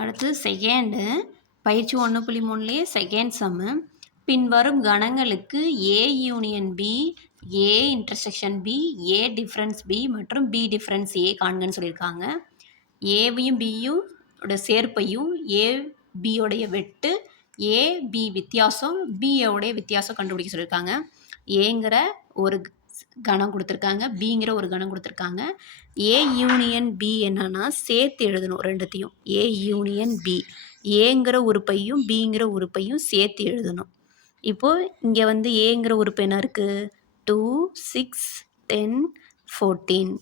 அடுத்து செகண்டு பயிற்சி ஒன்று புள்ளி மூணுலேயே செகண்ட் சம்மு பின்வரும் கணங்களுக்கு A union B A intersection B A difference B மற்றும் பி டிஃப்ரென்ஸ் ஏ காண்கன்னு சொல்லியிருக்காங்க. ஏவையும் பியும் சேர்ப்பையும் ஏ பியோடைய வெட்டு ஏ பி வித்தியாசம் பியோடைய வித்தியாசம் கண்டுபிடிக்க சொல்லியிருக்காங்க. ஏங்கிற ஒரு கணம் கொடுத்துருக்காங்க. பிங்கிற ஒரு கணம் கொடுத்துருக்காங்க. ஏ யூனியன் பி என்னன்னா சேர்த்து எழுதணும் ரெண்டுத்தையும். ஏ யூனியன் பி ஏங்கிற உறுப்பையும் பிங்கிற உறுப்பையும் சேர்த்து எழுதணும். இப்போது இங்கே வந்து ஏங்கிற உறுப்பு என்ன இருக்குது two six ten fourteen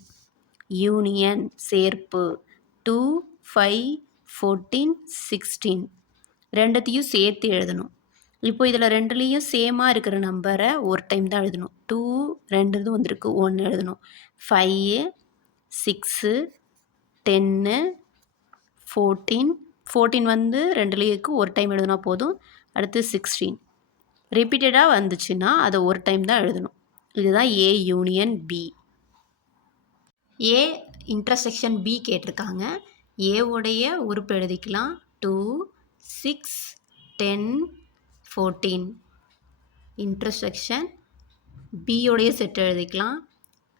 union சேர்ப்பு. டூ ஃபைவ் ஃபோர்டீன் சிக்ஸ்டீன் ரெண்டுத்தையும் சேர்த்து எழுதணும். இப்போ இதில் ரெண்டுலேயும் சேமாக இருக்கிற நம்பரை ஒரு டைம் தான் எழுதணும். டூ ரெண்டு இது வந்திருக்கு. ஒன்று எழுதணும். Five six ten fourteen fourteen வந்து ரெண்டுலேயுக்கு ஒரு டைம் எழுதுனா போதும். அடுத்து சிக்ஸ்டீன் ரிப்பீட்டடாக வந்துச்சுன்னா அதை ஒரு டைம் தான் எழுதணும். இதுதான் A union B A intersection B கேட்டிருக்காங்க. ஏவுடைய உறுப்பு எழுதிக்கலாம். Two six ten fourteen intersection பியோடைய set எழுதிக்கலாம்.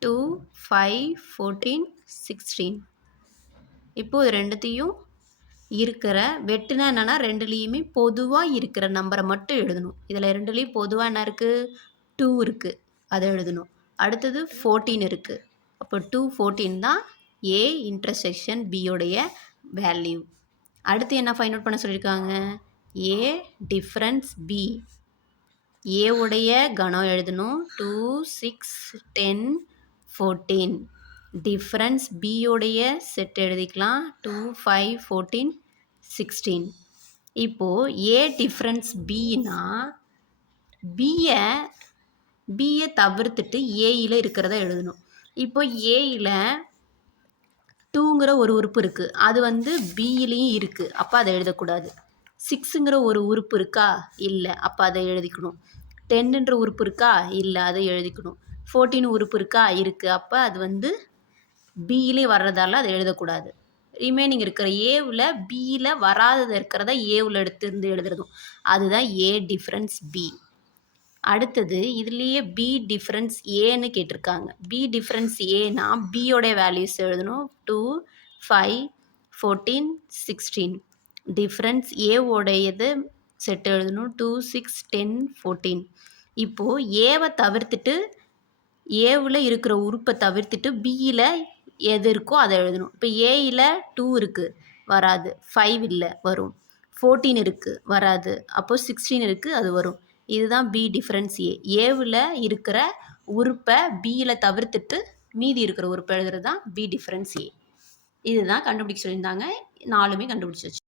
டூ ஃபைவ் ஃபோர்டீன் சிக்ஸ்டீன் இப்போது ரெண்டுத்தையும் இருக்கிற வெட்டுனா என்னென்னா ரெண்டுலேயுமே பொதுவாக இருக்கிற நம்பரை மட்டும் எழுதணும். இதில் ரெண்டுலேயும் பொதுவாக என்ன இருக்குது டூ இருக்குது அதை எழுதணும். அடுத்தது ஃபோர்டீன் இருக்குது அப்போ டூ ஃபோர்டீன் தான் ஏ இன்டர்செக்ஷன் பியோடைய வேல்யூ அடுத்து என்ன ஃபைண்ட் அவுட் பண்ண சொல்லியிருக்காங்க? ஏ டிஃப்ரென்ஸ் பி ஏவுடைய கணம் எழுதணும். Two six ten fourteen difference பியோடைய set எழுதிக்கலாம். டூ ஃபைவ் ஃபோர்டீன் சிக்ஸ்டீன் இப்போது ஏ டிஃப்ரென்ஸ் பின்னா பியை பியை தவிர்த்துட்டு ஏயில் இருக்கிறத எழுதணும். இப்போ ஏயில் டூங்கிற ஒரு உறுப்பு இருக்குது அது வந்து பியிலையும் இருக்குது அப்போ அதை எழுதக்கூடாது. சிக்ஸுங்கிற ஒரு உறுப்பு இருக்கா? இல்லை. அப்போ அதை எழுதிக்கணும். டென்னுன்ற உறுப்பு இருக்கா? இல்லை. அதை எழுதிக்கணும். ஃபோர்டீன் உறுப்பு இருக்கா? இருக்குது அப்போ அது வந்து பியிலே வர்றதால அதை எழுதக்கூடாது. ரிமைனிங் இருக்கிற ஏவில் பியில் வராதது இருக்கிறத ஏவில் எடுத்துருந்து எழுதுறதும். அதுதான் ஏ டிஃப்ரென்ஸ் பி அடுத்தது இதுலேயே பி டிஃப்ரென்ஸ் ஏன்னு கேட்டிருக்காங்க. பி டிஃப்ரென்ஸ் ஏனா பியோடைய வேல்யூஸ் எழுதணும். Two five fourteen sixteen difference ஏவோடையது set எழுதணும். டூ சிக்ஸ் டென் ஃபோர்டீன் இப்போது ஏவை தவிர்த்துட்டு ஏவில் இருக்கிற உறுப்பை தவிர்த்துட்டு பியில் எது இருக்கோ அதை எழுதணும். இப்போ ஏயில் டூ இருக்குது வராது. ஃபைவ் இல்லை வரும். ஃபோர்டீன் இருக்குது வராது. அப்போது சிக்ஸ்டீன் இருக்குது அது வரும். இதுதான் பி டிஃப்ரென்ஸ் ஏ ஏவில் இருக்கிற உறுப்பை பியில் தவிர்த்துட்டு மீதி இருக்கிற உறுப்பை எழுதுறது தான் பி டிஃப்ரென்ஸ் ஏ இதுதான் கண்டுபிடிக்க சொல்லியிருந்தாங்க. நாலுமே கண்டுபிடிச்சி வச்சு